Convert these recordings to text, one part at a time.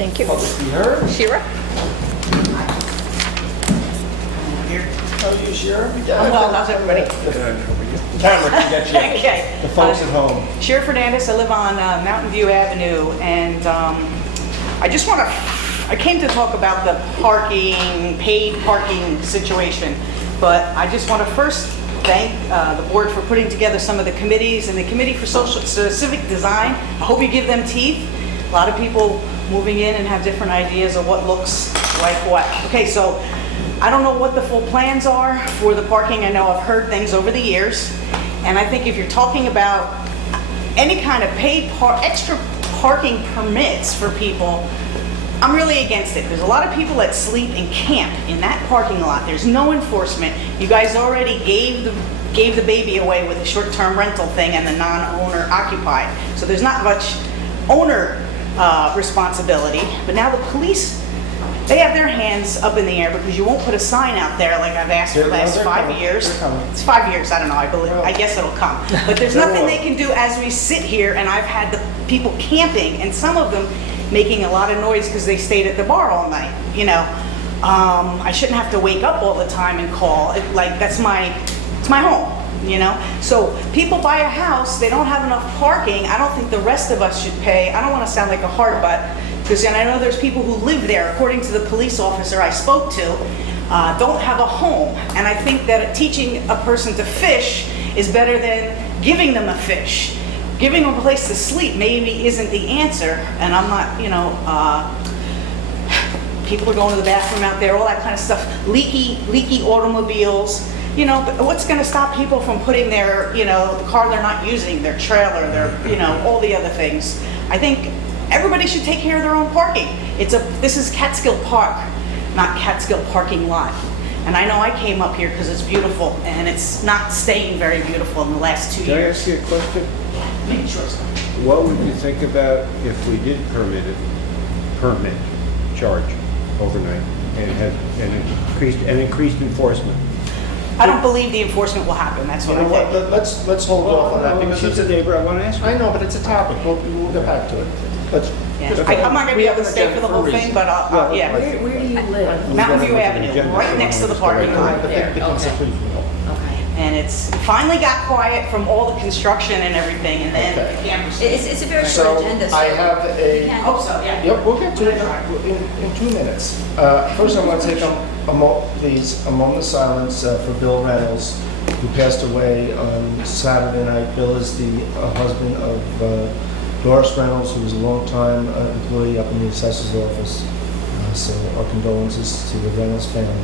Thank you. Public be heard. Shira? Here. How are you, Shira? I'm well, how's everybody? The camera can get you. Okay. The folks at home. Shira Fernandez, I live on Mountain View Avenue, and I came to talk about the paid parking situation, but I just want to first thank the board for putting together some of the committees and the Committee for Civic Design. I hope you give them teeth. A lot of people moving in and have different ideas of what looks like what. Okay, so I don't know what the full plans are for the parking. I know I've heard things over the years, and I think if you're talking about any kind of extra parking permits for people, I'm really against it. There's a lot of people that sleep and camp in that parking lot. There's no enforcement. You guys already gave the baby away with the short-term rental thing and the non-owner occupied. So there's not much owner responsibility. But now the police, they have their hands up in the air because you won't put a sign out there like I've asked for the last 5 years. It's 5 years, I don't know, I guess it'll come. But there's nothing they can do as we sit here, and I've had the people camping, and some of them making a lot of noise because they stayed at the bar all night, you know. I shouldn't have to wake up all the time and call. It's my home, you know. So people buy a house, they don't have enough parking. I don't think the rest of us should pay. I don't want to sound like a hard butt, because I know there's people who live there, according to the police officer I spoke to, don't have a home. And I think that teaching a person to fish is better than giving them a fish. Giving them a place to sleep maybe isn't the answer, and I'm not, you know, people are going to the bathroom out there, all that kind of stuff, leaky automobiles, you know, but what's going to stop people from putting their, you know, the car they're not using, their trailer, their, you know, all the other things. I think everybody should take care of their own parking. This is Catskill Park, not Catskill parking lot. And I know I came up here because it's beautiful, and it's not staying very beautiful in the last 2 Can I years. ask you a question? Sure. What would you think about if we did permit charge overnight and had an increased enforcement? I don't believe the enforcement will happen, that's You what know I what, think. let's hold off on that because She's a it's neighbor, I want to ask I you. know, but it's a topic. We'll get back to it. Let's. Yeah. just- I'm not gonna be able to stay for the whole We have thing, an but agenda yeah. Where do you live? Mountain View We've got Avenue, an agenda, right so next to the I'm parking gonna lot. But it becomes a Okay. free-for-all. Okay. And it's finally got quiet from all the construction and everything, and then Okay. the cameras. It's a very short So agenda. I have a. Yeah. Hope so, yeah. Yep, we'll get to it in 2 minutes. First, I want to take a moment of silence for Bill Reynolds, who passed away on Saturday night. Bill is the husband of Doris Reynolds, who was a longtime employee up in the assessor's office. So our condolences to the Reynolds family.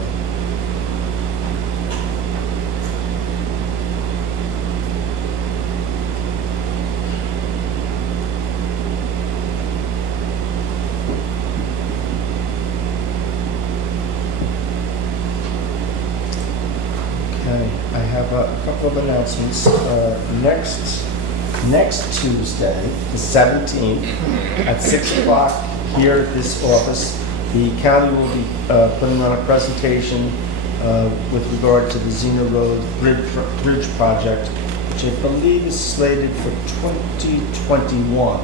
Okay, I have a couple of announcements. Next Tuesday, the 17th, at 6 o'clock here at this office, the county will be putting on a presentation with regard to the Xena Road Bridge project, which I believe is slated for 2021.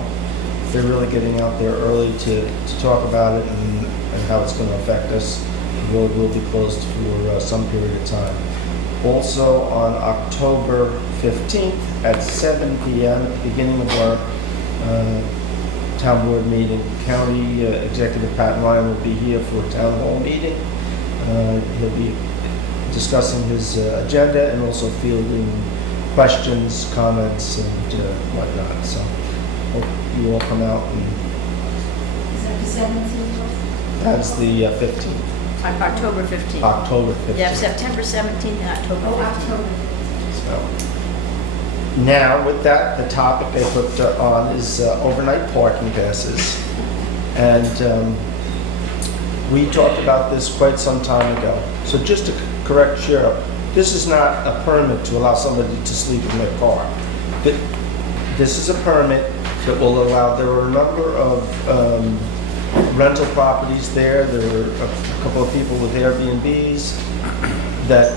They're really getting out there early to talk about it and how it's going to affect us. The road will be closed for some period of time. Also on October 15th at 7 p.m. at the beginning of our town board meeting, County Executive Pat Ryan will be here for a town hall meeting. He'll be discussing his agenda and also fielding questions, comments, and whatnot. So hope you all come out. And Is that the 17th? that's the 15th, October 15th. October 15th. Yeah, September 17th and October Oh, 15th. October. So, now, with that, the topic they put on is overnight parking passes. And we talked about this quite some time ago. So just to correct Sheriff, this is not a permit to allow somebody to sleep in their car. This is a permit that will allow, there are a number of rental properties there. There are a couple of people with Airbnbs that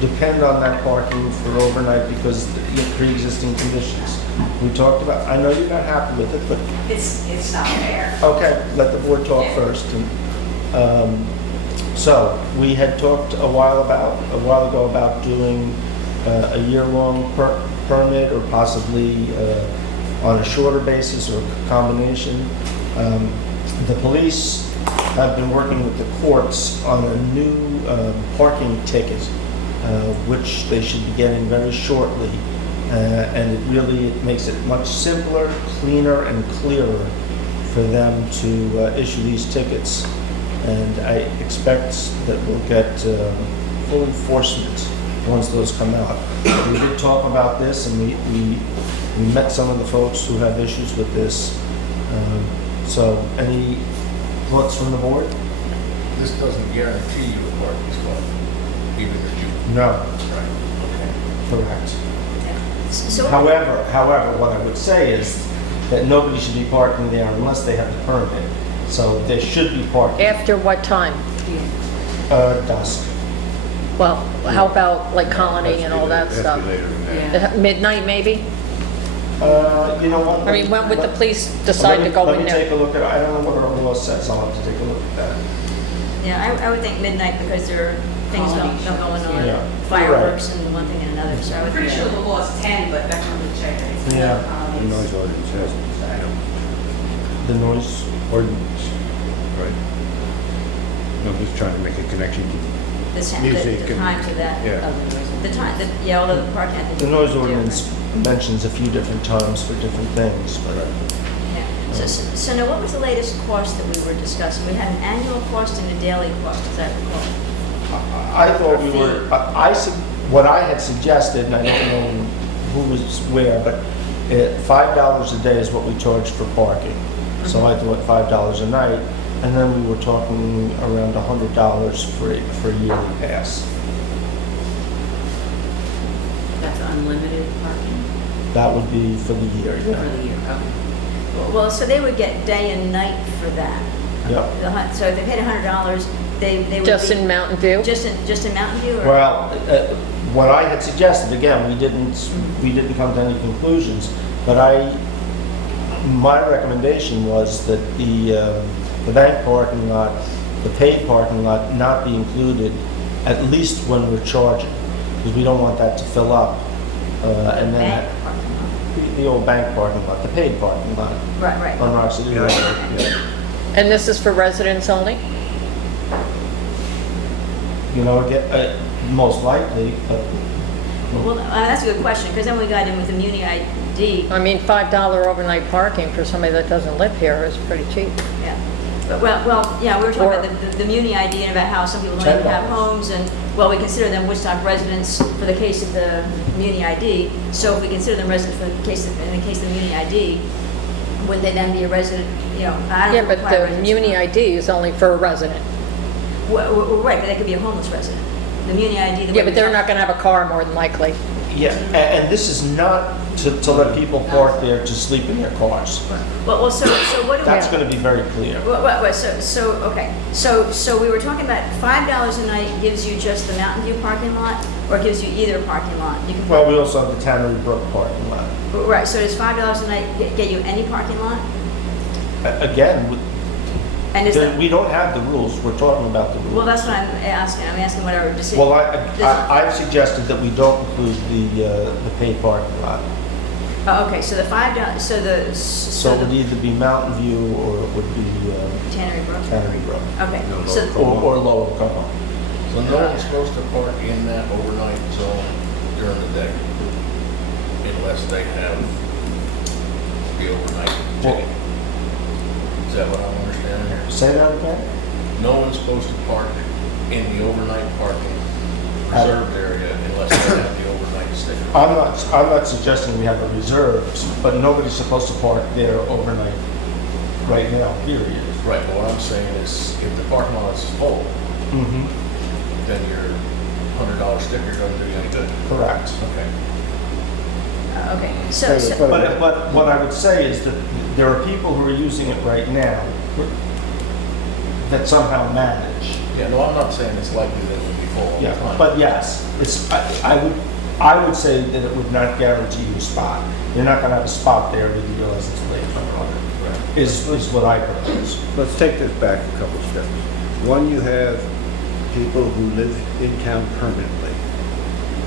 depend on that parking for overnight because of the pre-existing conditions. We talked about, I know you're not happy with it, but, It's not fair. okay, let the board talk first. So, we had talked a while ago about doing a year-long permit or possibly on a shorter basis or a combination. The police have been working with the courts on a new parking ticket, which they should be getting very shortly. And it really makes it much simpler, cleaner, and clearer for them to issue these tickets. And I expect that we'll get full enforcement once those come out. We did talk about this, and we met some of the folks who have issues with this. So, any thoughts from the board? This doesn't guarantee you a parking spot, even if you, No, right, okay. correct. So, However, what I would say is that nobody should be parking there unless they have the permit. So there should be parking, After what time? dusk. Well, how about like Colony and all that Has to stuff? be later than that. Midnight, maybe? You know what? I mean, when would the police decide to go Let in me take there? a look at, I don't know what our law says, I'll have to take a look at that. yeah, I would think midnight because there are things going Yeah. on, fireworks and one thing and another, so I would I'm pretty think. sure the law is 10, but that's on the check. It's not, Yeah. The noise ordinance says, The noise, ordinance, right? No, I'm just trying to make a connection to music The and- time to that. Yeah. The time, yeah, although the parking, I think. the noise is different. ordinance mentions a few different times for different things, but Yeah. So now what was the latest cost that we were discussing? We had an annual cost and a daily cost, as I recall. I thought we were, what I had suggested, and I don't know who was where, but $5 a day is what we charge for parking. So I thought $5 a night, and then we were talking around $100 for a yearly pass. That's unlimited parking That would be for the year, for yeah. the year, okay. Well, so they would get day and night for that. Yep. So if they paid $100, they would be. Just in Mountain View? Just in Mountain View, or? Well, what I had suggested, again, we didn't come to any conclusions, but my recommendation was that the bank parking lot, the paid parking lot, not be included, at least when we're charging, because we don't want that to fill up. And then Bank parking the old bank parking lot, the paid parking lot lot. Right. on Rock City Road. yeah. And this is for residents only? You know, most likely, but Well, that's a good question, because then we got in with the Muni ID. I mean, $5 overnight parking for somebody that doesn't live here is pretty cheap. Yeah. But, well, yeah, we were talking Or- about the Muni ID and about how some people don't even have $10. homes, and, well, we consider them Woodstock residents for the case of the Muni ID. So if we consider them residents in the case of the Muni ID, would they then be a resident, I don't Yeah, know. but the Muni ID is only for a resident. Well, right, but they could be a homeless resident. The Muni ID. Yeah, but they're not gonna have a car more than likely. yeah, and this is not to let people park there to sleep in their cars. Well, so what do we? That's going to be very clear. Okay. So we were talking about $5 a night gives you just the Mountain View parking lot, or gives you either parking lot? You can. Well, we also have the Tannery Brook parking lot. Right, so does $5 a night get you any parking lot? Again, And is that, we don't have the rules, we're talking about the well, rules. that's what I'm asking what our decision. Well, I've suggested that we don't include the paid parking lot. Oh, okay, so the $5, So so it would the either be Mountain View or it would be Tannery Brook? Tannery Brook. Okay, No, so, Or Lower Como. So no one's supposed to park in that overnight zone during the day unless they have the overnight ticket. Is that what I'm understanding here? Say that again? No one's supposed to park in the overnight parking reserved area unless they have the overnight sticker. I'm not suggesting we have a reserve, but nobody's supposed to park there overnight right now, period. Right, but what I'm saying is if the parking lot is full, Mm-hmm. then your $100 sticker doesn't do you any good. Correct. Okay. okay, so, But what I would say is that there are people who are using it right now that somehow manage. Yeah, no, I'm not saying it's likely that it will be full all the Yeah, time. but yes, I would I would say that it would not guarantee you a spot. You're not gonna have a spot there when you realize it's late runner, is what I propose. Let's take this back a couple steps. One, you have people who live in town permanently,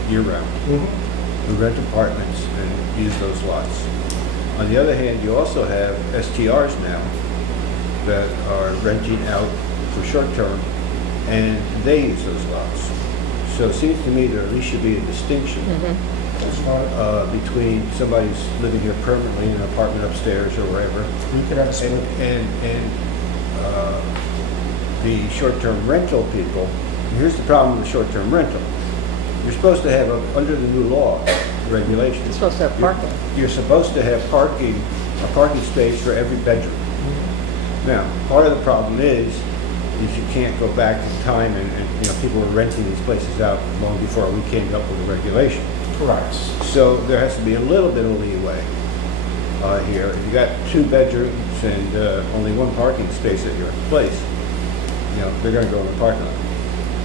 year-round, who rent apartments and use those lots. On the other hand, you also have STRs now that are renting out for short-term, and they use those lots. So it seems to me there at least should be a distinction between somebody who's living here permanently in an apartment upstairs or wherever, You could have a split. and the short-term rental people. Here's the problem with short-term rental. You're supposed to have, under the new law, regulations. You're supposed to have parking. You're supposed to have parking, a parking space for every bedroom. Now, part of the problem is you can't go back in time and, people were renting these places out long before we came up with a regulation. Correct. So there has to be a little bit of leeway here. If you got 2 bedrooms and only 1 parking space at your place, they're gonna go in the parking lot.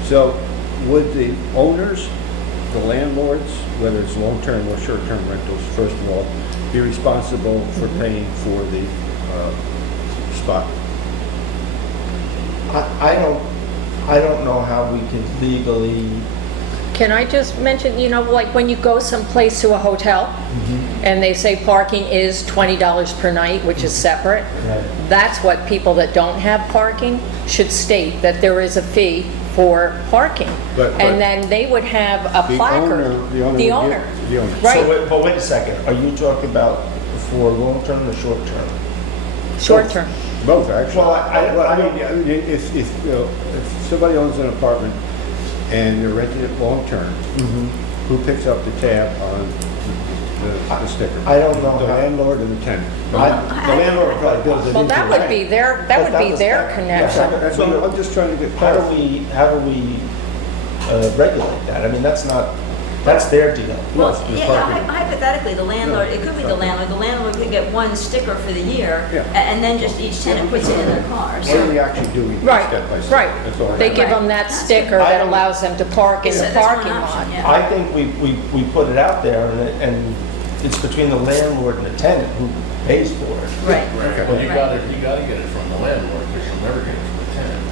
So would the owners, the landlords, whether it's long-term or short-term rentals, first of all, be responsible for paying for the spot? I don't know how we could legally, Can I just mention, like when you go someplace to a hotel and they say parking is $20 per night, which is separate, that's what people that don't have parking should state, that there is a fee for parking. But- And then they would have a placard. The owner. The would owner. get- The owner. Right. but wait a second, are you talking about for long-term or short-term? Short term. Both, actually. Well, I mean- If somebody owns an apartment and they're renting it long-term, who picks up the tab on the sticker? I don't know The how- landlord or the tenant? The I- landlord will probably build it Well, into that the would rent. be their, that would be their connection. That's what I'm just trying to get How clarity. do we regulate that? I mean, that's their deal. Well, Well, the yeah, parking. hypothetically, the landlord, it could be the landlord could get 1 sticker for the year, Yeah. and then just each tenant puts it in their car, What are we so. actually doing Right, step by step? right. That's all. They give them that sticker I that don't- allows them to park in the That's one parking option, lot. yeah. I think we put it out there and it's between the landlord and the tenant who pays for it. Right. Well, you gotta get it from the landlord, because you'll never get it from the tenant.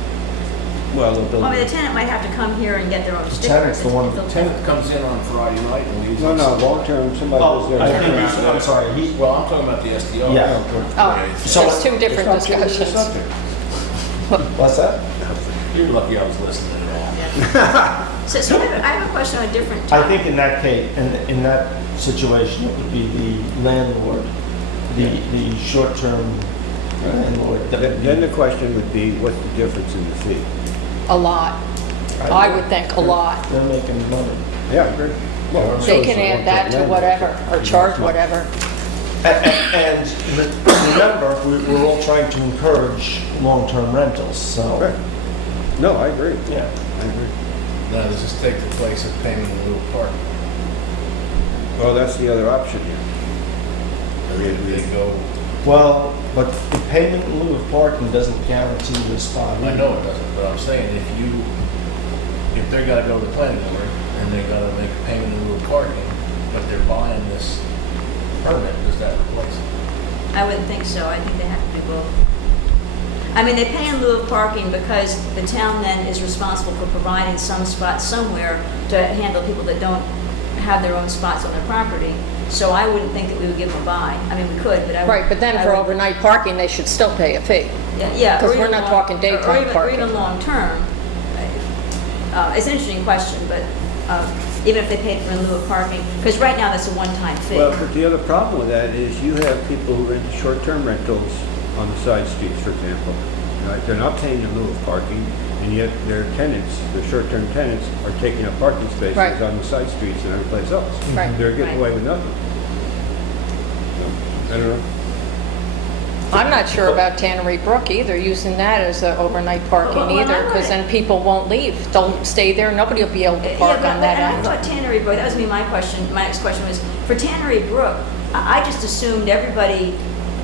Well, they'll build I mean, the it. tenant might have to come here and get their own sticker. tenant's the one- If Tenant comes in on Friday night and leaves. No, long-term, somebody Oh, lives there. I think I'm sorry, Well, I'm talking about the SDO. Yeah. Oh, So- there's 2 different It's not changing the discussions. subject. what's that? You're lucky I was listening at all. So I have a question on a different I topic. think in that case, in that situation, it would be the landlord, the short-term landlord. that would be- Then the question would be, what's the difference in the fee? A lot. I would think a lot. They're making money. Yeah, I agree. Well, so They is can the add that to long-term whatever, landlord. or charge whatever. And remember, we're all trying to encourage long-term rentals, so. Right. No, I agree. Yeah. I agree. Now, does this take the place of payment in lieu of parking? Well, that's the other option here. Or do they go, Well, but the payment in lieu of parking doesn't guarantee you a spot. I know it doesn't, but I'm saying if they're gotta go to the planning board and they gotta make a payment in lieu of parking, but they're buying this permit, does that replace it? I wouldn't think so. I think they have to do both. I mean, they pay in lieu of parking because the town then is responsible for providing some spot somewhere to handle people that don't have their own spots on their property. So I wouldn't think that we would give them a buy. I mean, we could, but I would. Right, but then I for would- overnight parking, they should still pay a fee. Yeah. 'Cause or we're even not long- talking daytime or even- parking. Or even long-term. It's an interesting question, but even if they paid for in lieu of parking, because right now that's a one-time fee. Well, but the other problem with that is you have people who rent short-term rentals on the side streets, for example. Right? They're not paying in lieu of parking, and yet their tenants, their short-term tenants, are taking up parking spaces Right. on the side streets and every place else. Right. They're getting Right. away with nothing. So, I don't know. I'm not sure about Tannery Brook either, using that as a overnight parking Well, either, I because would- then people won't leave. They'll stay there, nobody will be able to park Yeah, on but that and I end. thought Tannery Brook, that was gonna be my question, my next question was, for Tannery Brook, I just assumed everybody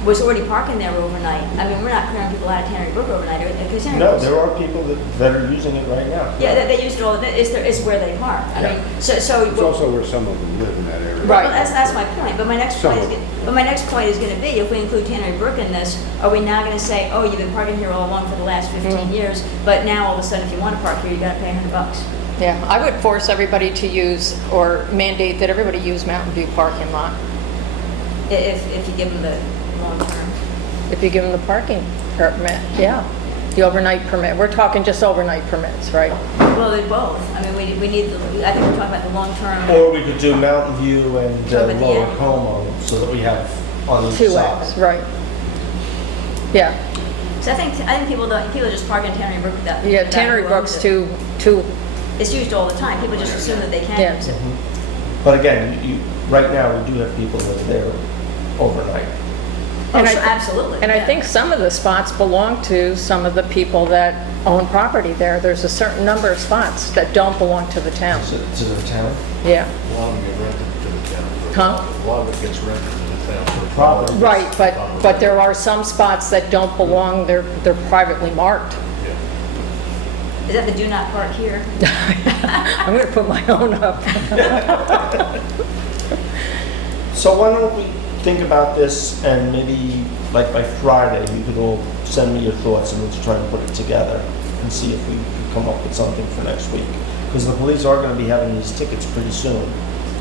was already parking there overnight. I mean, we're not clearing people out of Tannery Brook overnight, because Tannery No, Brook's- there are people that are using it right now. Yeah, they used it all, it's where they park. I mean, so. It's also where some of them live in that area. Right. Well, that's my point, but my next point is, Some of but my next point is gonna be, if we include Tannery Brook in this, are we now gonna say, oh, you've been parking here all along for the last 15 years, but now all of a sudden, if you wanna park here, you gotta pay $100? Yeah, I would force everybody to use, or mandate that everybody use Mountain View parking lot, If you give them the long term. if you give them the parking permit, yeah. The overnight permit, we're talking just overnight permits, right? Well, they both. I mean, we need, I think we're talking about the long term. Or we could do Mountain View and Talk about the Lower end. Como, so that we have on each Two side. ways, right. Yeah, So I think people just park in Tannery Brook without. yeah, without Tannery who Brook's owns it. too, It's used all the time. People just assume that they can Yeah. use it. But again, right now, we do have people that are there overnight. Oh, And I so thi- absolutely. and I yeah. think some of the spots belong to some of the people that own property there. There's a certain number of spots that don't belong to the town. To the town. Yeah, A lot of them get rented to the town. Huh? A lot of it gets rented to the town. for Property. right, but there are some spots that don't belong, they're privately marked. Yeah. Is that the do not park here? I'm gonna put my own up. So why don't we think about this, and maybe like by Friday, you could all send me your thoughts, and let's try and put it together and see if we can come up with something for next week. Because the police are gonna be having these tickets pretty soon,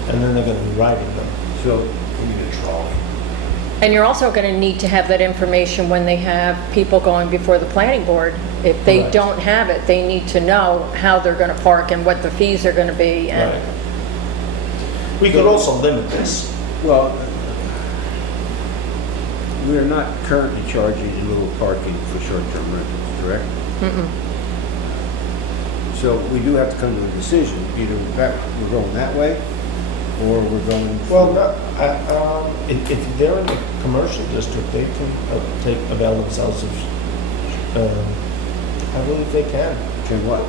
and then they're gonna be writing them. So, We need a trolley. And you're also going to need to have that information when they have people going before the planning board. If they Correct. don't have it, they need to know how they're going to park and what the fees are going to be. Right. And We could also limit this. well, we are not currently charging in lieu of parking for short-term rentals, correct? So we do have to come to a decision, either that, we're going that way, or we're going. Well, no, if they're in the commercial district, they can avail themselves of, I believe they can, Can what?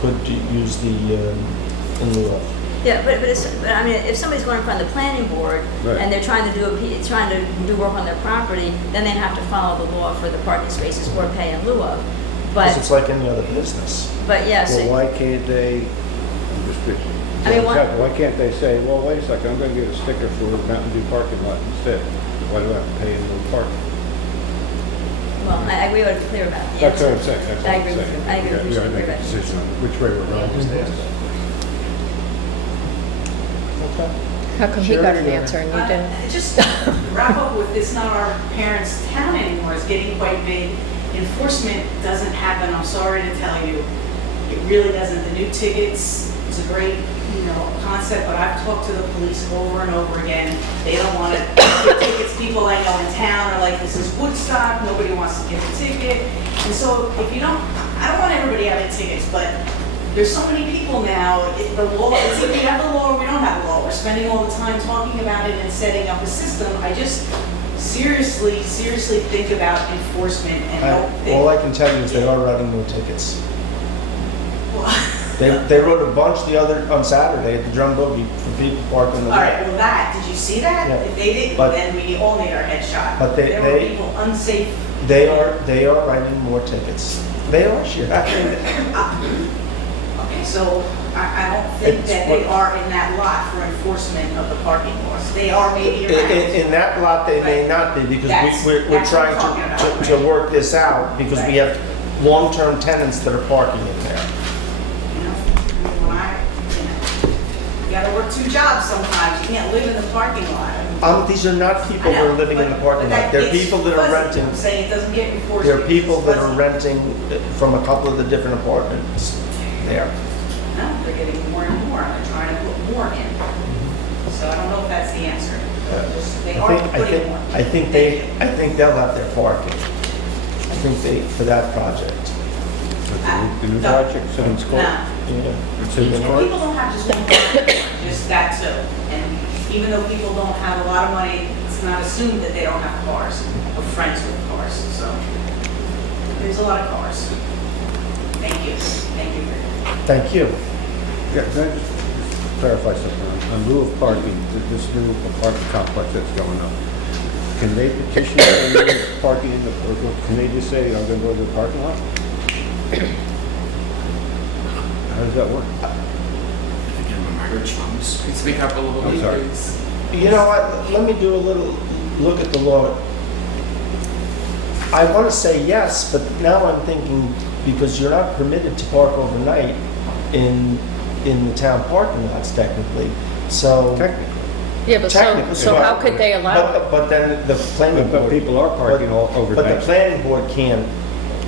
could use the in lieu of. Yeah, but I mean, if somebody's going in front of the planning board Right. and they're trying to do work on their property, then they have to follow the law for the parking spaces or pay in lieu of. Because it's But, like any other business. but yes, Well, why can't they, I'm just fishing. I mean, Why can't they say, well, wait a second, I'm gonna get a sticker for Mountain View parking lot instead? Why do I have to pay in lieu of parking? well, I agree with clear about the That's answer. what I'm saying, that's I what I'm agree with saying. you. I agree with you. We gotta make a decision on which way we're going. Just ask that. Okay. how come he got an answer and you didn't? Just wrap up with, it's not our parents' town anymore, it's getting quite big. Enforcement doesn't happen, I'm sorry to tell you. It really doesn't. The new tickets, it's a great, concept, but I've talked to the police over and over again. They don't want to give tickets. People I know in town are like, this is Woodstock, nobody wants to give a ticket. And so if you don't, I don't want everybody having tickets, but there's so many people now, the law, it's either we have the law or we don't have the law. We're spending all the time talking about it and setting up a system. I just seriously think about enforcement and don't All I think. can tell you is they are writing more tickets. They wrote a bunch on Saturday at the Drum Boogie for people parking. All right, well that, did you see that? Yeah. If they didn't, But- then we all need our head shot. But There were they- people unsafe. They are writing more tickets. They are, sure. Okay, so I don't think It's that what- they are in that lot for enforcement of the parking laws. They are maybe around. In that lot, they may Right. not be, because That's- we're that's what I'm trying talking about, to right. work this out, because we Right. have long-term tenants that are parking in there. You know, when you gotta work two jobs sometimes. You can't live in the parking lot. These are not people I that are know, living in the but- parking but lot. They're it's people that are fuzzy. renting. I'm saying it doesn't get enforced. They're because people it's that are fuzzy. renting from a couple of the different apartments there. No, they're getting more and more, and they're trying to put more in. So I don't know if that's the answer. They are putting more. I think they'll have their parking. I think for that project. The new No. project, Simmons Court? No. Yeah. Simmons And Court? people don't have just one car, just that too. And even though people don't have a lot of money, it's not assumed that they don't have cars or friends with cars. So there's a lot of cars. Thank you. Thank you. Thank you. Yeah, can I just clarify something? On lieu of parking, this new apartment complex that's going up, can they petition for parking in the, or can they just say, I'm gonna go to the parking lot? How does that work? Again, my Irish moms. Can you speak up a little I'm bit, sorry. please? You know what, let me do a little look at the law. I want to say yes, but now I'm thinking, because you're not permitted to park overnight in the town parking lots technically, so. Technically. Yeah, but Technically, so how could they allow it? But then the planning But board. people are parking all But the overnight. planning board can't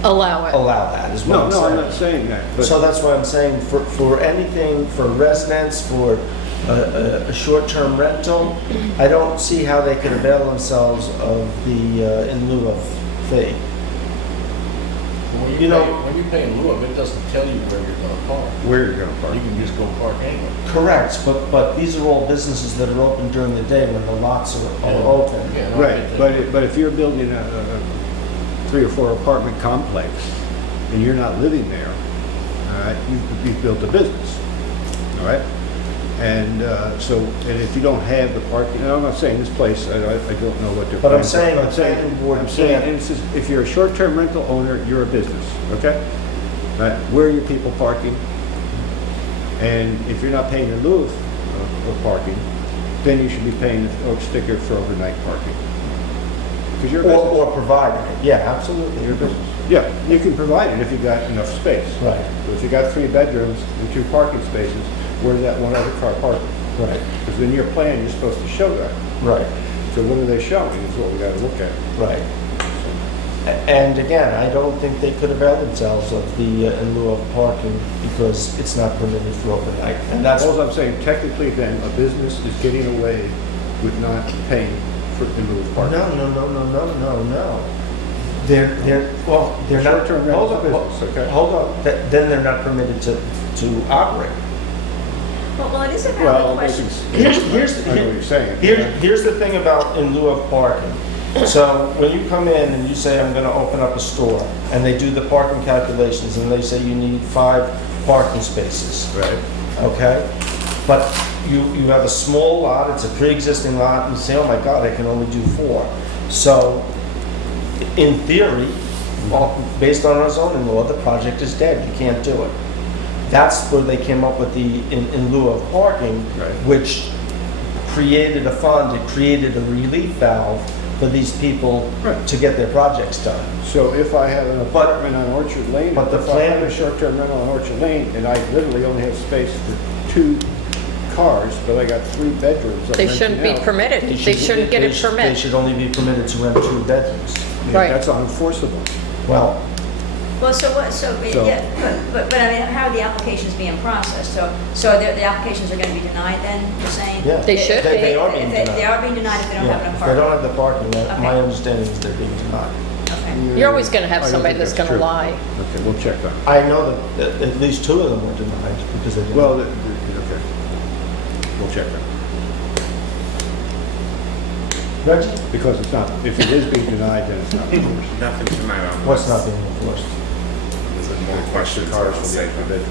Allow it? allow that, is what No, I'm no, I'm saying. not saying that, but. So that's what I'm saying, for anything, for residents, for a short-term rental, I don't see how they could avail themselves of the in lieu of fee. When You know- when you pay in lieu of, it doesn't tell you where you're gonna park. Where you're gonna park. You can just go park anywhere. Correct, but these are all businesses that are open during the day when the lots are open. Yeah, no, I Right, get but, that. but if you're building a 3 or 4 apartment complex and you're not living there, all right, you've built a business, all right? And and if you don't have the parking, and I'm not saying this place, I don't know what they're. But I'm planning. saying I'm the planning board I'm saying, can't- and this is, if you're a short-term rental owner, you're a business, okay? Right, where are your people parking? And if you're not paying in lieu of parking, then you should be paying a sticker for overnight parking. Because you're a business. Or providing it, yeah, absolutely. Your business. Yeah, you can provide it if you got enough space. Right, But if you got 3 bedrooms and 2 parking spaces, where's that one other car parking? right, Because in your plan, you're supposed to show that. right, So what are they showing is what we gotta look at. right. And again, I don't think they could avail themselves of the in lieu of parking because it's not permitted for overnight. And that's, All I'm saying, technically then, a business is getting away with not paying for in lieu of no, parking. no. They're not. Short-term rental's a hold on, business, okay? Hold on, then they're not permitted to operate. Well, it is a valid Well, question. Here's I know what you're saying. Here's the thing about in lieu of parking. So when you come in and you say, I'm gonna open up a store, and they do the parking calculations, and they say you need 5 parking spaces, Right. okay? But you have a small lot, it's a pre-existing lot, and you say, oh my God, I can only do 4. So, in theory, based on our zoning law, the project is dead, you can't do it. That's where they came up with the in lieu of parking, Right. which created a fund, it created a relief valve for these people Right. to get their projects done. So if I have an apartment on Orchard Lane, but the if I have plan- a short-term rental on Orchard Lane, and I literally only have space for 2 cars, but I got 3 bedrooms. I'm They shouldn't be renting out, permitted. They shouldn't get a They permit. should only be permitted to rent 2 bedrooms. Right. That's unenforceable. Well, Well, so what, yeah, but I mean, how are the applications being processed? So the applications are gonna be denied then, you're saying? yeah. They should be. They are being If They denied. are being denied if they don't have Yeah, enough if they don't parking? have the parking, my Okay. understanding is they're being denied. Okay. You're always gonna I have don't somebody think that's gonna true. lie. Okay, we'll check that. I know that at least 2 of them were denied because they didn't. Well, okay. We'll check that. Reggie, Because it's not, if it is being denied, then it's not enforced. Nothing tonight on what's this. not being enforced? There's more questions. Cars I'll will say. be forbidden.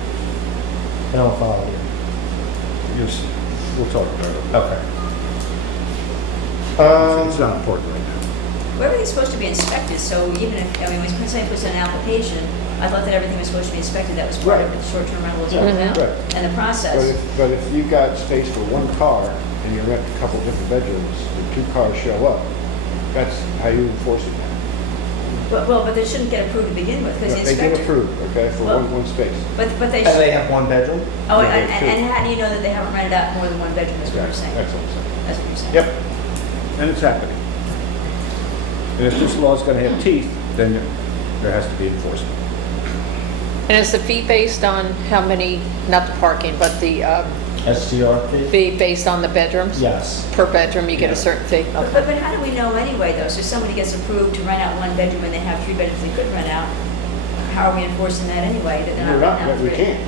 I don't follow you. Just, we'll talk about it. Okay. It's not important right now. Where were they supposed to be inspected? So even if, I mean, when somebody puts in an application, I thought that everything was supposed to be inspected, that was part of the short-term rental as well Yeah. now. Right. And the process. But if you got space for 1 car and you rent a couple different bedrooms, and 2 cars show up, that's how you enforce it now. But they shouldn't get approved to begin with, because the They get inspector. approved, okay, for Well- one space. But they And they should, have 1 bedroom? oh, Yeah, they and how do you know that they haven't rented out more than 1 bedroom, is what you're saying? That's what I'm saying. That's what you're saying? Yep, and it's happening. And if this law's gonna have teeth, then there has to be enforcement. And is the fee based on how many, not the parking, but the STRP? fee based on the bedrooms? Yes. Per bedroom, you get a certain fee? But Okay. how do we know anyway, though? So if somebody gets approved to rent out 1 bedroom and they have 3 bedrooms they could rent out, how are we enforcing that anyway, that they're We're not not, renting out we 3? can't.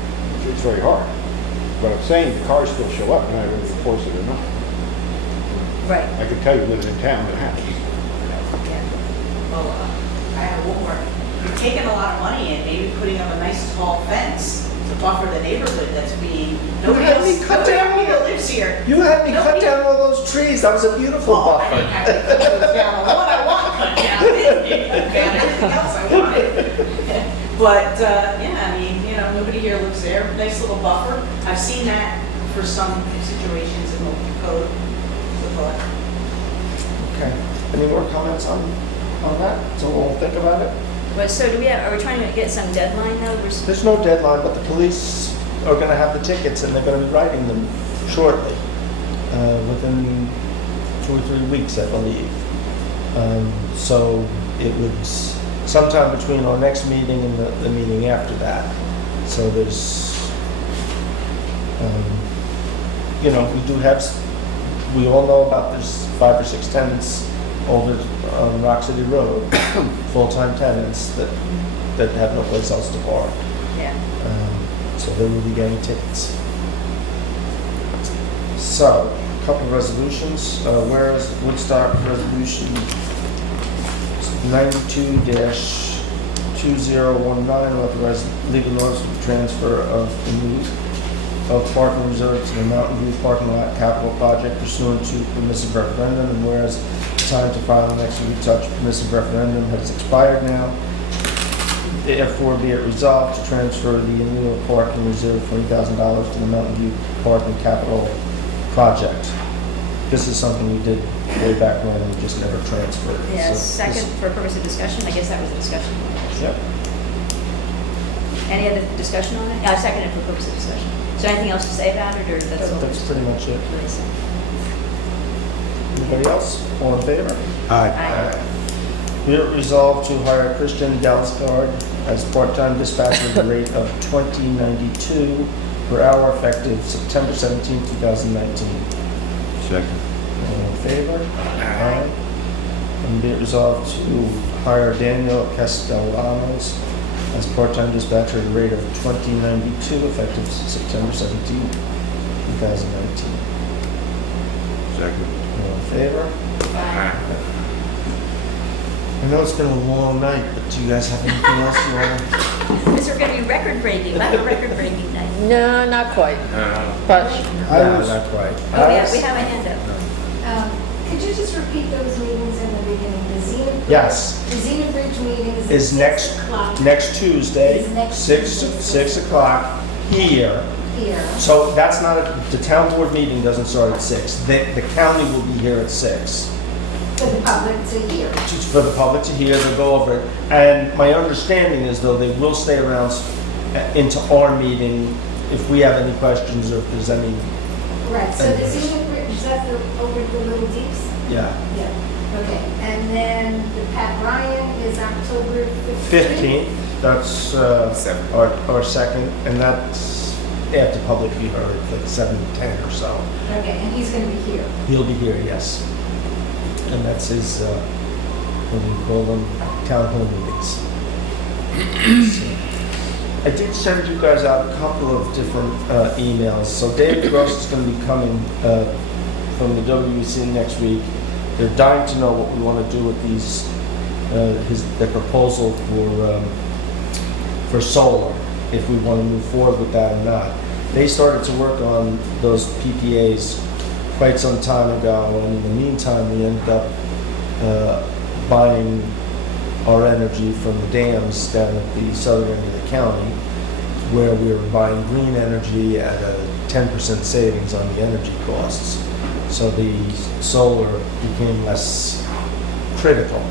It's very hard. But I'm saying the cars still show up, and I whether enforce it or not. Right. I can tell you living in town, it happens. Yeah. Well, I have Walmart, taking a lot of money and maybe putting up a nice tall fence to buffer the neighborhood that's being, nobody had me else, cut nobody down- here lives here. You had me cut Nobody- down all those trees. That was a beautiful Well, I buffer. didn't have to cut those down. The one I want cut down, didn't you? And everything else I wanted. But, yeah, I mean, you know, nobody here lives there, nice little buffer. I've seen that for some situations in the code. So, Okay. Any more comments on that? So we'll think about it? But so do we have, are we trying to get some deadline though? There's no deadline, but the police are gonna have the tickets and they're gonna be writing them shortly, within 2 or 3 weeks, I believe. So it was sometime between our next meeting and the meeting after that. So there's, you know, we do have, we all know about there's 5 or 6 tenants over on Rock City Road, full-time tenants that have no place else to park. Yeah. So they will be getting tickets. So, a couple of resolutions, whereas Woodstock Resolution 92-2019 authorized legal notice of transfer of parking reserved to the Mountain View parking lot capital project pursuant to permissive referendum, and whereas the time to file the next such permissive referendum has expired now, therefore be it resolved to transfer the annual parking reserve $20,000 to the Mountain View Parking Capital Project. This is something we did way back when and we just never transferred. Yeah, So second this- for purpose of discussion, I guess that was a discussion. Yep. Any other discussion on it? Yeah, second it for purpose of discussion. So anything else to say about it, or that's all? That's pretty much it. Really simple. Anybody else? All in favor? Aye. Aye. Be it resolved to hire Christian Dallasgard as part-time dispatcher at the rate of $20.92 per hour effective September 17, 2019. Second. All in favor? Aye. And be it resolved to hire Daniel Castellanos as part-time dispatcher at a rate of $20.92 effective September 17, 2019. Second. All in favor? I know it's been a long night, but do you guys have anything else you want to? This is going to be record-breaking, we'll have a record-breaking night. No, not quite, but No, not quite. Oh, yeah, we have a hand up. Could you just repeat those meetings in the beginning? The Xena Bridge? Yes. The Xena Bridge meeting is at Is 6 next o'clock Tuesday, Is next 6 Tuesday. o'clock here. here. So that's not, the town board meeting doesn't start at 6. The county will be here at 6. For the public to hear. Just for the public to hear, they'll go over it. And my understanding is though, they will stay around into our meeting if we have any questions or if there's any, Right, so the Xena Bridge, is that over the Little Deeps? yeah. Yeah, okay. And then the Pat Ryan is October 15th, that's our second, and that's after public be heard, like 7 to 10 or so. Okay, and he's going to be here. He'll be here, yes. And that's his, what do you call them, town hall meetings. So, I did send you guys out a couple of different emails. So David Gross is going to be coming from the WEC next week. They're dying to know what we want to do with these, the proposal for solar, if we want to move forward with that or not. They started to work on those PPAs quite some time ago, and in the meantime, we ended up buying our energy from the dams down at the southern end of the county, where we were buying green energy at a 10% savings on the energy costs. So the solar became less critical.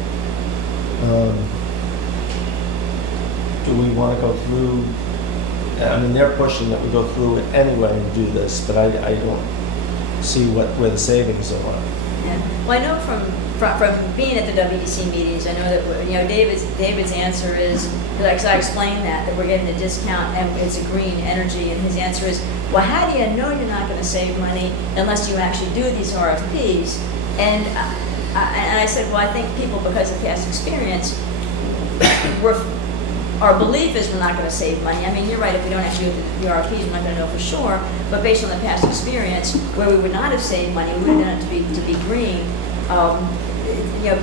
Do we want to go through, I mean, they're pushing that we go through it anyway and do this, but I don't see where the savings are. Yeah. Well, I know from being at the WEC meetings, I know that, you know, David's answer is, like, so I explained that we're getting a discount and it's a green energy, and his answer is, well, how do you know you're not going to save money unless you actually do these RFPs? And I said, well, I think people, because of past experience, our belief is we're not going to save money. I mean, you're right, if we don't actually do the RFPs, we're not going to know for sure. But based on the past experience, where we would not have saved money, we would have done it to be green. You know,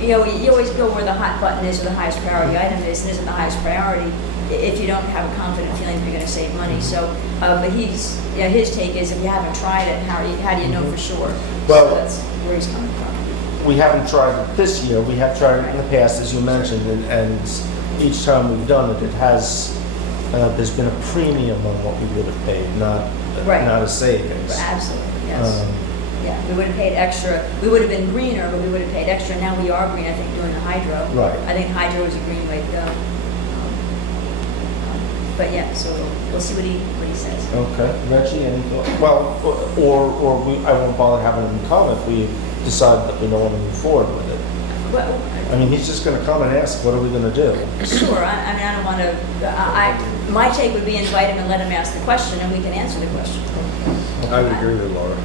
you know, you always go where the hot button is or the highest priority item is, and isn't the highest priority if you don't have a confident feeling that you're gonna save money, so, but his take is if you haven't tried it, how do you know for sure? Well- So that's where he's coming from. We haven't tried it this year, we have tried it in the past, as you mentioned, and each time we've done it, it has, there's been a premium on what we would have paid, not Right. a savings. Absolutely, yes. Um, Yeah, we would have paid extra, we would have been greener, but we would have paid extra. Now we are green, I think, doing the hydro. Right. I think hydro is a green way to go. But yeah, so we'll see what he says. Okay, Reggie, any thought? Well, or I won't bother having him come if we decide that we don't want to move forward with it. Well, I mean, he's just gonna come and ask, what are we gonna do? sure, I mean, I don't want to, my take would be invite him and let him ask the question, and we can answer the question. I would agree with Laura.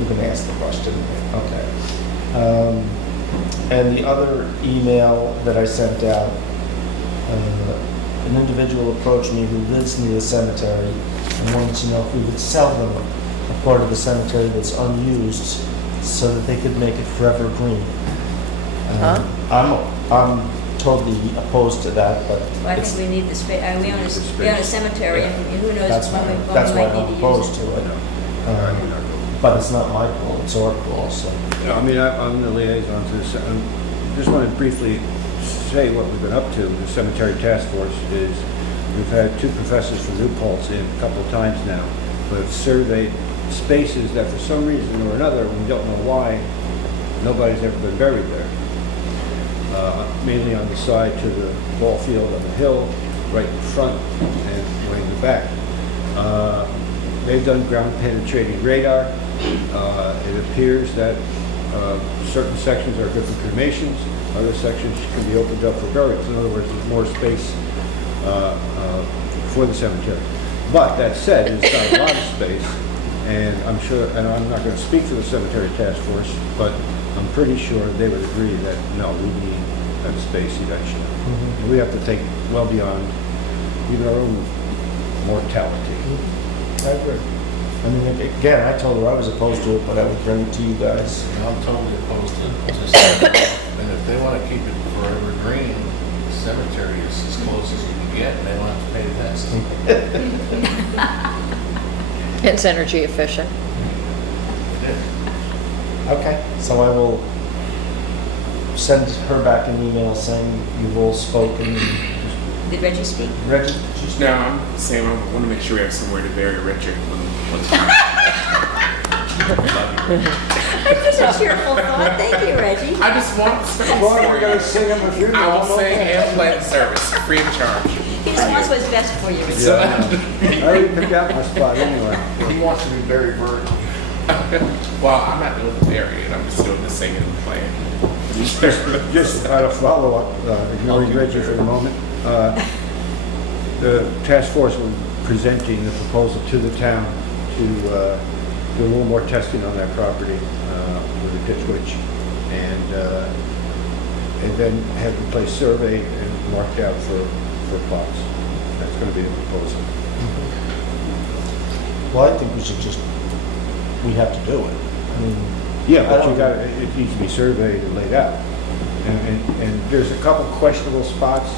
You can ask the question, okay. And the other email that I sent out, an individual approached me who lives near the cemetery and wanted to know if we would sell them a part of the cemetery that's unused so that they could make it forever green. I'm totally opposed to that, but Well, I think we need the space, we own a cemetery, and who knows that's when we why might I'm need to use opposed it. to it. But it's not my call, it's our call, so. No, I mean, I'm the liaison to this. Just want to briefly say what we've been up to. The Cemetery Task Force is, we've had 2 professors from New Paltz in a couple of times now, who have surveyed spaces that for some reason or another, we don't know why, nobody's ever been buried there. Mainly on the side to the ball field on the hill, right in front and way in the back. They've done ground penetrating radar. It appears that certain sections are good for cremations, other sections can be opened up for burials. In other words, there's more space for the cemetery. But that said, it's got a lot of space, and I'm sure, and I'm not going to speak for the Cemetery Task Force, but I'm pretty sure they would agree that, no, we need that space eventually. And we have to think well beyond even our own mortality. I agree. I mean, again, I told her I was opposed to it, but I would bring it to you guys. And I'm totally opposed to selling it. And if they want to keep it forever green, the cemetery is as close as you can get, and they don't have to pay taxes. It's energy efficient. Okay, so I will send her back an email saying you've all spoken. Did Reggie speak? Reggie? No, I'm saying I want to make sure we have somewhere to bury Richard when That's a cheerful thought. Thank you, Reggie. I just want to Laura, we're going to sing them a few. I will sing and play the service free of charge. He just wants what's best for you. So, I already picked out my spot anyway. He wants to be very virgin. Well, I'm not doing the burying, I'm just doing the singing and playing. Just out of follow-up, ignoring Reggie for the moment. The task force was presenting the proposal to the town to do a little more testing on that property with a ditch witch, and then have the place surveyed and marked out for plots. That's going to be the proposal. Well, I think we should we have to do it. I mean, Yeah, I but don't- it needs to be surveyed and laid out. And there's a couple questionable spots,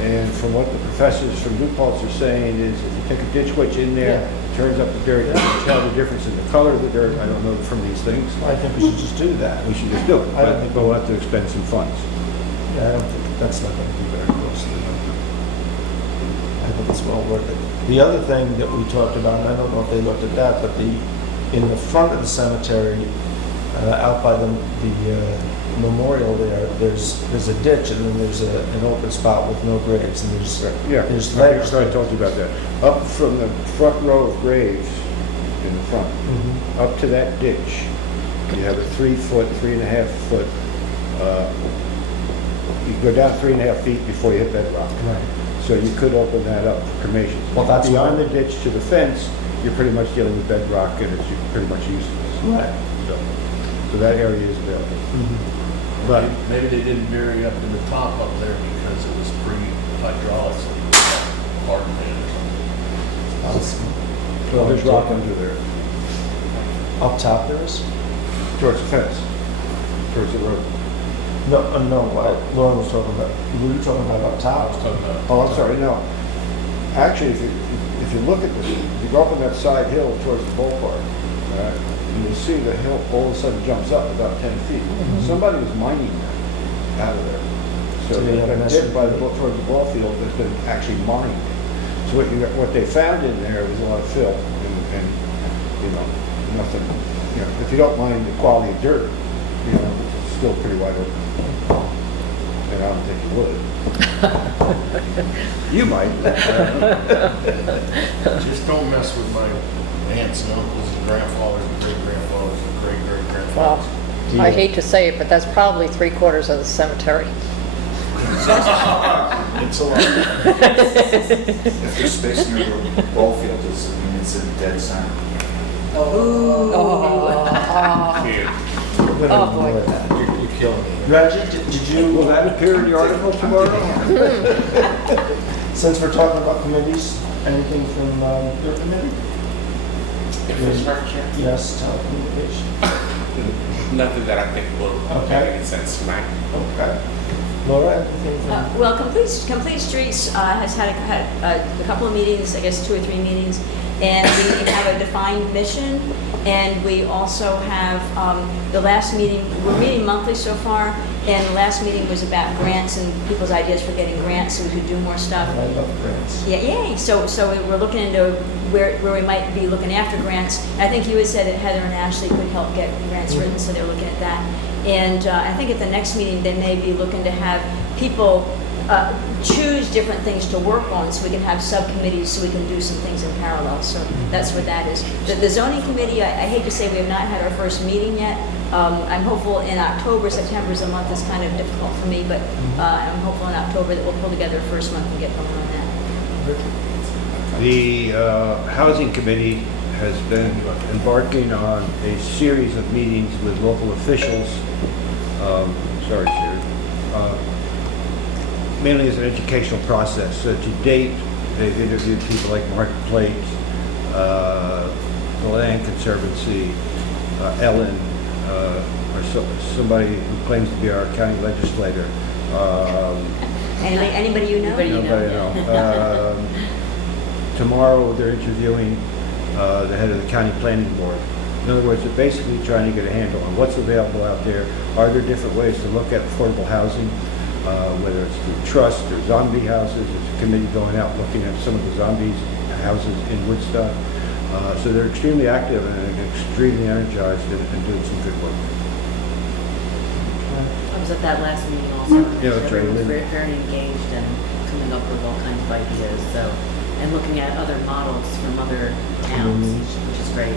and from what the professors from New Paltz are saying is, if you take a ditch witch in there, turns up the dirt, you can tell the difference in the color of the dirt, I don't know from these things. I think we should just do that. We should just do it, I don't think but we'll have to expend some funds. Yeah, I don't think, that's not gonna be very costly. I think it's well worth it. The other thing that we talked about, and I don't know if they looked at that, but in the front of the cemetery, out by the memorial there's a ditch, and then there's an open spot with no graves, and there's Yeah, layers. I told you about that. Up from the front row of graves in the front, up to that ditch, you have a 3.5 foot, you go down 3.5 feet before you hit bedrock. Right. So you could open that up for cremation. Well, that's Beyond fine. the ditch to the fence, you're pretty much dealing with bedrock, and it's pretty much useless. Right. So that area is available. But Maybe they didn't bury up in the top up there because it was pre-hydraulics, hardened it or something. well, there's rock under there, Up top there is? towards the fence, towards the road. No, no, what Lauren was talking about, we were talking about up I top. was talking about. Oh, I'm sorry, no. Actually, if you look at this, if you go up on that side hill towards the ballpark, and you see the hill all of a sudden jumps up about 10 feet. Somebody was mining that out of there. So So they they've have been an dipped by the, estimate. towards the ball field that's been actually mined. So what they found in there was a lot of fill and, you know, nothing, you know, if you don't mind the quality of dirt, you know, it's still pretty wide open. And I don't think you would. You might. but, Just don't mess with my aunts and uncles and grandfathers and great-grandfathers and great-great-grandfathers. Well, I hate to say it, but that's probably 3/4 of the cemetery. It's a lot. If there's space near the ball field, it's a dead center. Kid, Oh, boy. you're killing me. Reggie, did you? Will that appear in the article tomorrow? Since we're talking about committees, anything from your committee? Infrastructure? Yes, telecommunication. Nothing that I think will Okay. make any sense tonight. Okay. Laura, anything from? Well, Complete Streets has had a couple of meetings, I guess 2 or 3 meetings, and we have a defined mission, and we also have the last meeting, we're meeting monthly so far, and the last meeting was about grants and people's ideas for getting grants so we could do more stuff. I love grants. Yeah, yay. So we're looking into where we might be looking after grants. I think you had said that Heather and Ashley could help get grants written, so they're looking at that. And I think at the next meeting, they may be looking to have people choose different things to work on, so we can have subcommittees, so we can do some things in parallel. So that's what that is. The zoning committee, I hate to say we have not had our first meeting yet. I'm hopeful in October. September is a month that's kind of difficult for me, but I'm hopeful in October that we'll pull together a first month and get going on that. The Housing Committee has been embarking on a series of meetings with local officials, sorry, Siri, mainly as an educational process. So to date, they've interviewed people like Mark Plate, the Land Conservancy, Ellen, or somebody who claims to be our county legislator. Anybody you know? Anybody you know? Nobody know. Tomorrow, they're interviewing the head of the county planning board. In other words, they're basically trying to get a handle on what's available out there. Are there different ways to look at affordable housing, whether it's through trust or zombie houses? There's a committee going out looking at some of the zombies houses in Woodstock. So they're extremely active and extremely energized and doing some good work. I was at that last meeting also. Yeah, that's right. Everyone was very, very engaged and coming up with all kinds of ideas, so, and looking at other models from other towns, which is great.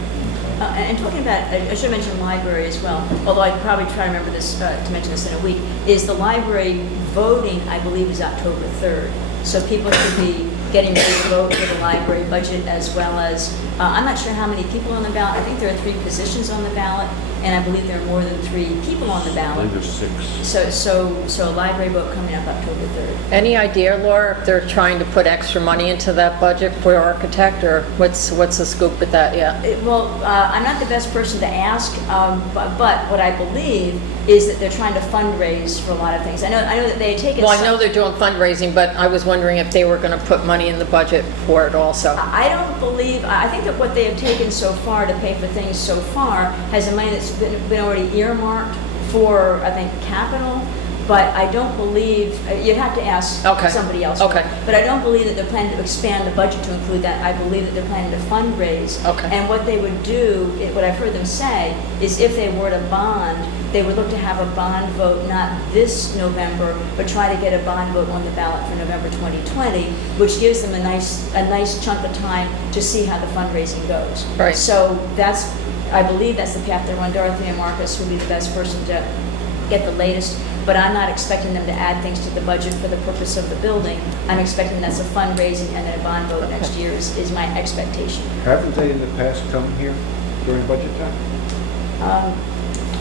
And talking about, I should mention library as well, although I probably try to remember this, to mention this in a week, is the library voting, I believe, is October 3rd. So people should be getting ready to vote for the library budget as well as, I'm not sure how many people on the ballot. I think there are 3 positions on the ballot, and I believe there are more than 3 people on the I ballot. believe there's 6. So a library vote coming up October 3rd. Any idea, Laura, if they're trying to put extra money into that budget for architect, or what's the scoop with that yet? Well, I'm not the best person to ask, but what I believe is that they're trying to fundraise for a lot of things. I know that they had taken. Well, I some- know they're doing fundraising, but I was wondering if they were going to put money in the budget for it also. I don't believe, I think that what they have taken so far to pay for things so far has the money that's been already earmarked for, I think, capital, but I don't believe, you'd have to ask Okay. somebody else. Okay. But I don't believe that they're planning to expand the budget to include that. I believe that they're planning to fundraise. Okay. And what they would do, what I've heard them say, is if they were to bond, they would look to have a bond vote not this November, but try to get a bond vote on the ballot for November 2020, which gives them a nice chunk of time to see how the fundraising goes. Right. So I believe that's the path they're on. Dorothy and Marcus would be the best person to get the latest, but I'm not expecting them to add things to the budget for the purpose of the building. I'm expecting that's a fundraising and then a bond vote next year is my expectation. Haven't they in the past come here during budget time?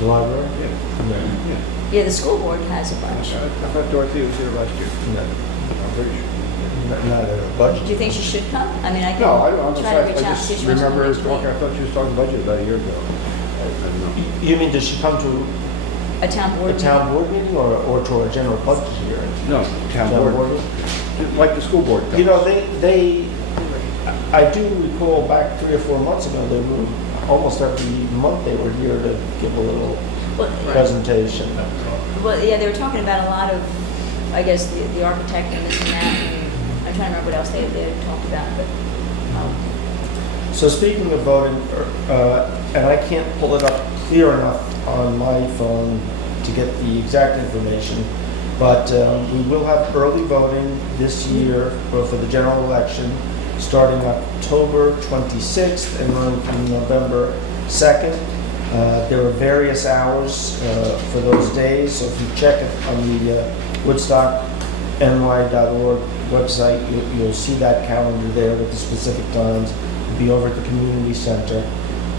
The library? Yeah. Yeah, the school board has a bunch. I thought Dorothy was here last year. No, I'm pretty sure. not at a budget. Do you think she should come? I mean, I No, I can try to reach out and see if just she wants to remember come next talking, I week. thought she was talking budget about a year ago. I don't know. You mean, does she come to A town board A meeting? town board meeting or to a general budget hearing? No, town board, meeting? like the school board does. You know, I do recall back 3 or 4 months ago, they were, almost every month they were here to give a little Well, presentation. Well, yeah, they were talking about a lot of, I guess, the architect and this and that, and I'm trying to remember what else they had talked about, but, So speaking of voting, and I can't pull it up clear enough on my phone to get the exact information, but we will have early voting this year for the general election, starting October 26th and running through November 2nd. There are various hours for those days, so if you check it on the woodstockny.org website, you'll see that calendar there with the specific times. It'll be over at the community center,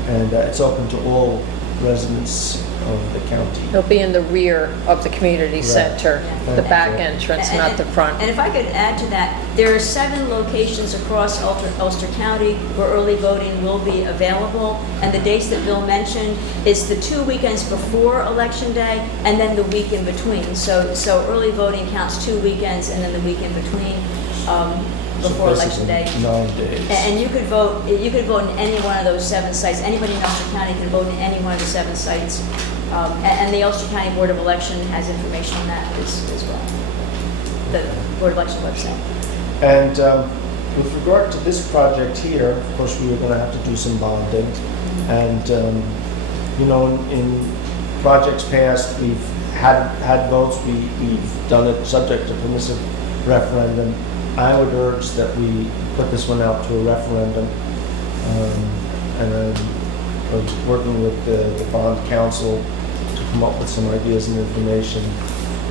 and it's open to all residents of the county. It'll be in the rear of the community Right. center, the Yeah. back entrance, not the front. And if I could add to that, there are 7 locations across Ulster County where early voting will be available. And the dates that Bill mentioned is the 2 weekends before Election Day and then the week in between. So early voting counts 2 weekends and then the week in between before So Election Day. basically 9 days. And you could vote in any one of those 7 sites. Anybody in Ulster County can vote in any one of the 7 sites. And the Ulster County Board of Election has information on that as well. The Board of Election website. And with regard to this project here, of course, we were going to have to do some bonding. And, you know, in projects past, we've had votes, we've done it subject to permissive referendum. I would urge that we put this one out to a referendum. And I was working with the bond council to come up with some ideas and information.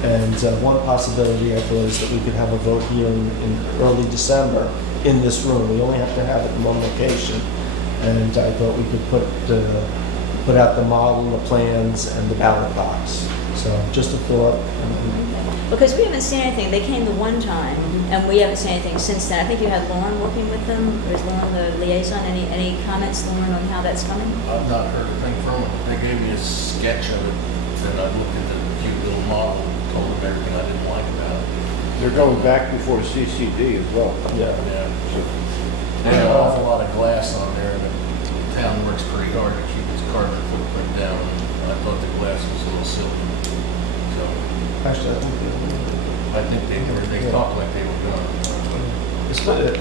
And one possibility, I thought, is that we could have a vote here in early December in this room. We only have to have it in one location. And I thought we could put out the model, the plans, and the ballot box. So just a thought. Because we haven't seen anything. They came the one time, and we haven't seen anything since then. I think you had Lauren working with them. Or is Lauren the liaison? Any comments, Lauren, on how that's coming? I've not heard a thing from them. They gave me a sketch of it, then I looked at the cute little model, told them everything I didn't like about it. They're going back before CCD as well. Yeah. Yeah. They have an awful lot of glass on there, and the town works pretty hard to keep its carbon footprint down. I thought the glass was a little silly. So Actually, I think they talked like they were going.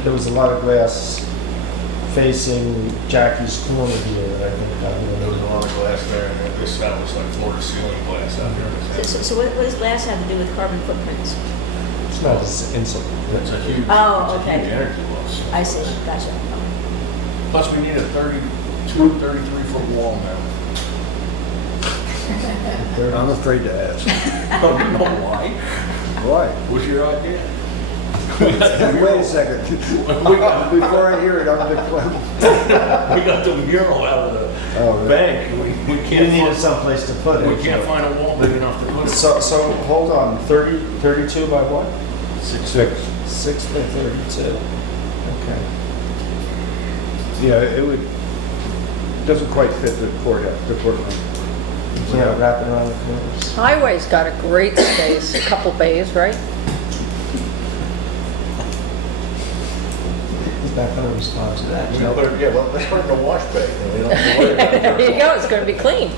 there was a lot of glass facing Jackie's corner here, I think. There was a lot of glass there, and that was like floor to ceiling glass out there. So what does glass have to do with carbon footprints? It's not as insult. It's a huge, Oh, it's a okay. huge energy loss. I see. Gotcha. Plus, we need a 33-foot wall now. I'm afraid to ask. Oh, you know why? Why? What's your idea? Wait a second. Before I hear it, I'm the We got the mural out of Oh, the really? bank. We You can't needed find, someplace to put it. we can't find a wall big enough to put it. So hold on, 32 by what? 6. 6 by 32. Okay. Yeah, it would, doesn't quite fit the courtroom. You can't wrap it around the corners. Highway's got a great space, a couple bays, right? He's not going to respond to that. We can put it, yeah, well, let's put it in the wash bay, and we don't have to worry about it. There you go, it's gonna be clean.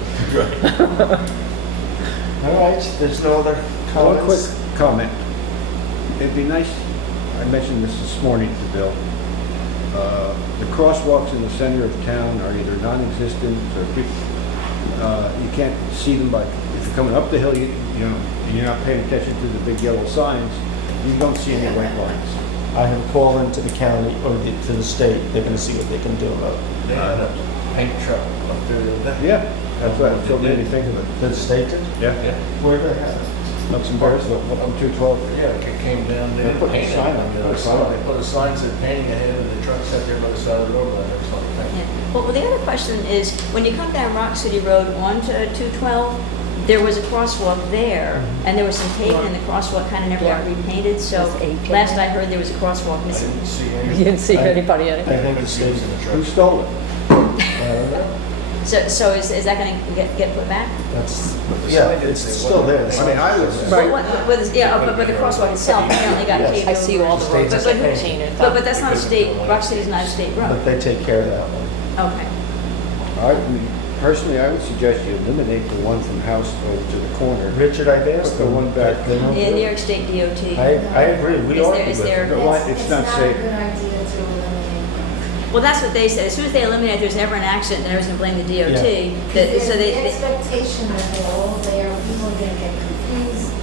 All right, there's no other One quick comments? comment. It'd be nice, I mentioned this morning to Bill. The crosswalks in the center of town are either non-existent or you can't see them by, if you're coming up the hill, you know, and you're not paying attention to the big yellow signs, you don't see any white lines. I have called into the county or to the state. They're going to see what they can do about it. They had a paint shop up there the other day. Yeah, that's what made me think of it. The state did? Yeah. Yeah. Where they have it? Luxembourgsville, up on 212. Yeah, it came down, they They didn't put a paint it. sign on it. They put a sign that said painting ahead, and the truck sat there by the side of the road, and it's like, thank you. Yeah. Well, the other question is, when you come down Rock City Road onto 212, there was a crosswalk there, and there was some pavement, and the crosswalk kind of never got repainted, so There's 18. last I heard, there was a crosswalk I missing. didn't see You any. didn't see anybody in I it. think the state, in the Who truck. stole it? I don't know. So is that gonna get put back? That's, yeah, it's still there. I mean, I was, But the crosswalk itself apparently got paved over. I see all the roads But- that but- are painted. But that's not a state, Rock City's not a state But road. they take care of that one. Okay. personally, I would suggest you eliminate the one from Houseville to the corner. Richard, I've asked Put the them. one back. They don't do Yeah, New it. York State DOT. I agree, we Is there- argue is with there- it. The one- it's not safe. a good idea to eliminate them. Well, that's what they said. As soon as they eliminate, there's never an accident, and everyone's gonna blame the DOT. There's So the they, expectation that they're all there, people are gonna get confused,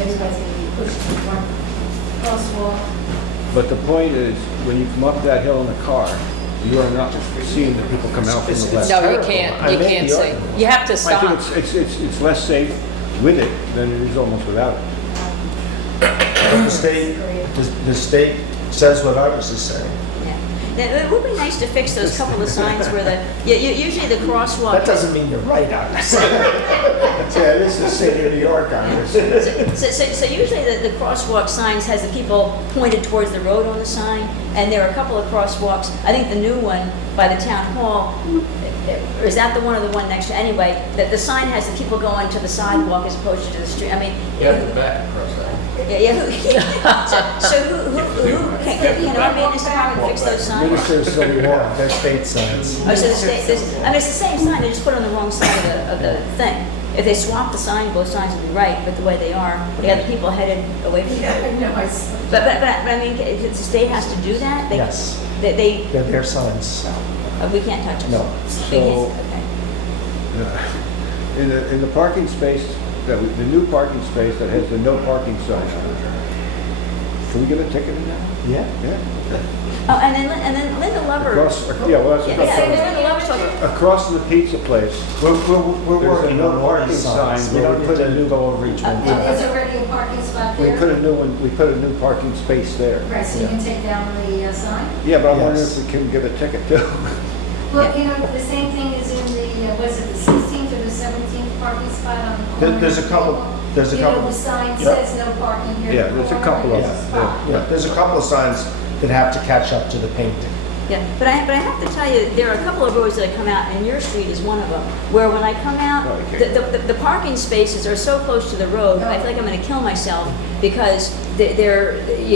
everybody's gonna be pushed to one crosswalk. But the point is, when you come up that hill in a car, you are not seeing the people come out from the left. No, you terrible. can't, I you made can't the see. argument. You have to I stop. think it's less safe with it than it is almost without it. But the state says what I was just saying. yeah. Now, it would be nice to fix those couple of signs where usually the crosswalk. That doesn't mean you're right, Iris. Yeah, this is the city of New York, Iris. So usually the crosswalk signs has the people pointed towards the road on the sign, and there are a couple of crosswalks. I think the new one by the town hall, or is that the one or the one next to, anyway, that the sign has the people going to the sidewalk as opposed to the street. I mean. You have to back across that. Yeah. So who can our maintenance department fix those signs? Ministers of the law, they're state signs. Oh, so the state, I mean, it's the same sign, they just put it on the wrong side of the thing. If they swap the sign, both signs would be right, but the way they are, they got the people headed away from Yeah, it. I know, I saw. But I mean, if the state has to do that, Yes. they, They're their signs. we can't touch them. No. We can't- So- okay. In the parking space, the new parking space that has the no parking sign, can we get a ticket in that? Yeah. Yeah. Oh, and then Linda Lover. Across, yeah, well, that's Yeah, what I'm Linda talking Lover's talking. about. Across from the pizza place, We're There's a working no on all parking these signs. sign We where don't we need put a to new- go over each one. And there's already a parking spot we there? put a new parking space there. Right, so you can take down the sign? Yeah, but I'm wondering Yes. if we can get a ticket too. Well, you know, the same thing is in the, was it the 16th or the 17th parking spot on? There's a couple- there's a You know, couple- the sign Yep. says no parking here. Yeah, there's a couple of Yeah, them. Spot. yeah, there's a couple of signs that have to catch up to the painting. Yeah, but I have to tell you, there are a couple of roads that I come out, and your street is one of them, where when I come out, Oh, okay. the parking spaces are so close to the road, I feel like I'm gonna kill myself, because you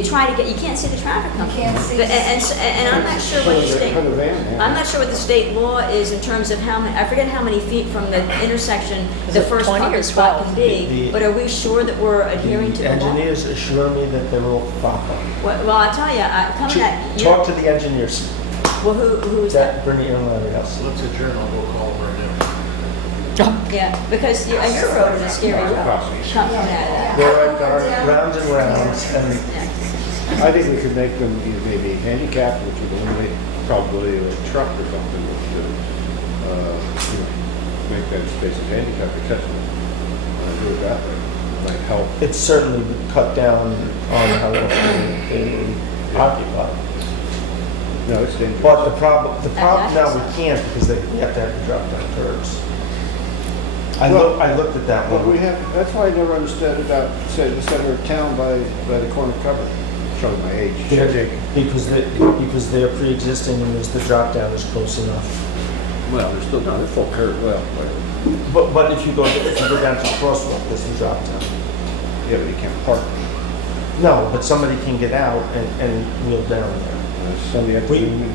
can't see the traffic coming. can't see. And I'm not sure what the state, Put a van there. I'm not sure what the state law is in terms of how many, I forget how many feet from the intersection Is the it first 20 or parking spot 12? can be, but are we sure that we're adhering to The the law? engineers assure me that they're all proper. Well, I tell you, coming at, Talk to the engineers, well, who is that? Bernie and Larry else. So let's adjourn, I'll go call them right now. Yeah, because your road is a scary road, coming out of that. They're like round and round, and Yeah. I think we could make them either maybe handicapped, which would eliminate probably a truck or something, which would, make that space as handicap accessible. Do it that way, might help. it certainly would cut down on how long they occupy. No, it's dangerous. But the problem now, we That's- can't because we have to have the drop down curbs. I looked at that Well, one. that's why I never understood about, say, the center of town by the corner cover. Showing my age. Because they're pre-existing and there's the drop down is close enough. Well, they're still not, they're full curve, well, whatever. But if you go down to the crosswalk, there's the drop down. Yeah, but you can't park. No, but somebody can get out and wheel down there. Sunday afternoon,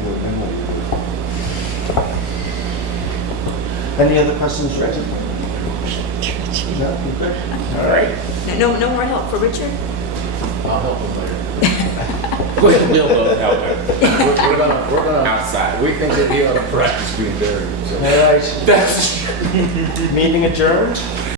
Any other questions, Reggie? No, you good? All right. No more help for Richard? I'll help them later. We'll help him. We're gonna. Outside. We think that he ought to practice being buried, so. All right. That's Meeting adjourned?